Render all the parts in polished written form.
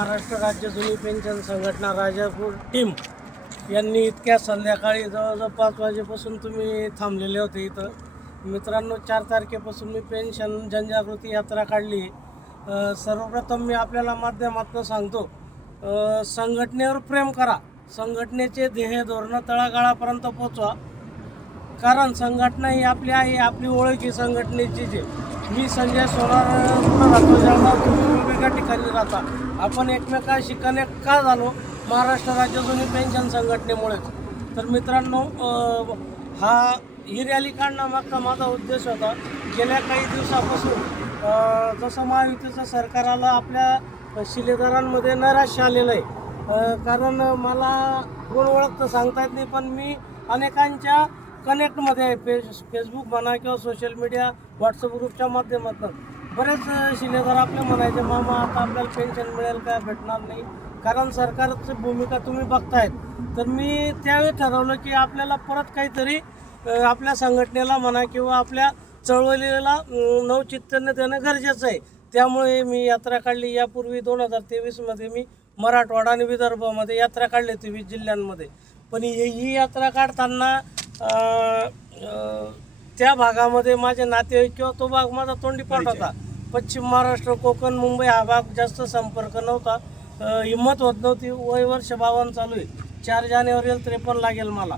महाराष्ट्र राज्य जुनी पेन्शन संघटना राजापूर टीम यांनी इतक्या संध्याकाळी जवळजवळ 5 वाजेपासून तुम्ही थांबलेले होते इथं. मित्रांनो, 4 तारखेपासून मी पेन्शन जनजागृती यात्रा काढली. सर्वप्रथम मी आपल्याला माध्यमातून सांगतो, संघटनेवर प्रेम करा, संघटनेचे ध्येय धोरणं तळागाळापर्यंत पोचवा. कारण संघटना ही आपली आहे, आपली ओळख ही संघटनेची जे. मी संजय सोनार राहतो जळगाव, तुम्ही वेगवेगळ्या ठिकाणी राहता. आपण एकमेकांशी कनेक्ट का झालो? महाराष्ट्र राज्य जुनी पेन्शन संघटनेमुळेच. तर मित्रांनो, ही रॅली काढण्यामागचा माझा उद्देश होता. गेल्या काही दिवसापासून जसं महायुतीचं सरकार आलं, आपल्या शिलेदारांमध्ये नैराश्य आलेलं आहे. कारण मला कोण ओळख तर सांगता येत नाही, पण मी अनेकांच्या कनेक्टमध्ये आहे. फेसबुक म्हणा किंवा सोशल मीडिया, व्हॉट्सअप ग्रुपच्या माध्यमातून बरेच शिलेदार आपले म्हणायचे, मामा आता आपल्याला पेन्शन मिळेल का, भेटणार नाही, कारण सरकारची भूमिका तुम्ही बघतायत. तर मी त्यावेळी ठरवलं की आपल्याला परत काहीतरी आपल्या संघटनेला म्हणा किंवा आपल्या चळवळीला नवचैतन्य देणं गरजेचं आहे. त्यामुळे मी यात्रा काढली. यापूर्वी 2023मध्ये मी मराठवाडा आणि विदर्भामध्ये यात्रा काढली 23 जिल्ह्यांमध्ये. पण ही यात्रा काढताना त्या भागामध्ये माझे नातेवाईक किंवा तो भाग माझा तोंडीपाठ होता. पश्चिम महाराष्ट्र, कोकण, मुंबई हा भाग जास्त संपर्क नव्हता. हिंमत होत नव्हती. वय वर्ष 52 चालू आहे. 4 जानेवारीला 53 लागेल मला.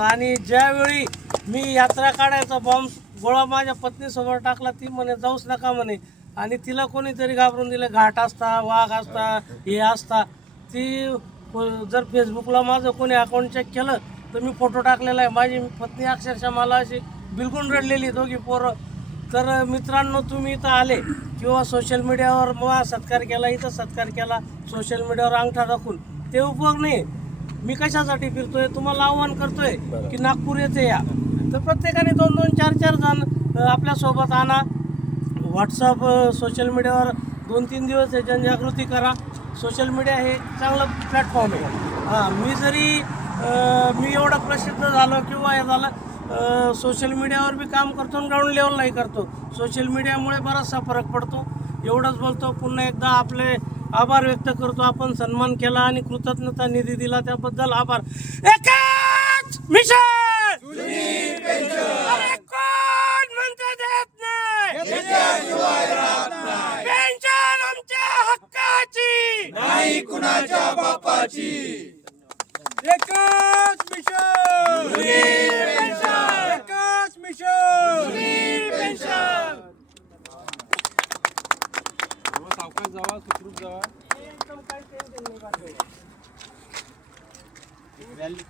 आणि ज्यावेळी मी यात्रा काढायचा बॉम्ब गोळा माझ्या पत्नीसमोर टाकला, ती म्हणे जाऊच नका म्हणे. आणि तिला कोणीतरी घाबरून दिलं, घाट असता, वाघ असता, हे असता. ती जर फेसबुकला माझं कोणी अकाउंट चेक केलं तर मी फोटो टाकलेला आहे. माझी पत्नी अक्षरशः मला अशी बिलकुल रडलेली, दोघी पोरं. तर मित्रांनो, तुम्ही इथं आले किंवा सोशल मीडियावर मला सत्कार केला, इथं सत्कार केला, सोशल मीडियावर अंगठा दाखवून, ते उपयोग नाही. मी कशासाठी फिरतोय? तुम्हाला आव्हान करतोय की नागपूर येथे या. तर प्रत्येकाने 2-2, 4-4 जण आपल्यासोबत आणा. व्हॉट्सअप, सोशल मीडियावर 2-3 दिवस जनजागृती करा. सोशल मीडिया हे चांगलं प्लॅटफॉर्म आहे. मी एवढं प्रसिद्ध झालो किंवा हे झालं, सोशल मीडियावर बी काम करतो आणि ग्राउंड लेवललाही करतो. सोशल मीडियामुळे बराचसा फरक पडतो. एवढंच बोलतो. पुन्हा एकदा आपले आभार व्यक्त करतो. आपण सन्मान केला आणि कृतज्ञता निधी दिला, त्याबद्दल आभार. एकच मिशन, कोण म्हणते देत नाही, पेन्शन आमच्या हक्काची नाही कुणाच्या बापाची. एकच मिशन, एकच मिशन. सावकाश जावा, सुखरूप जावा. एकदम काही टेन्शन नाही. रॅली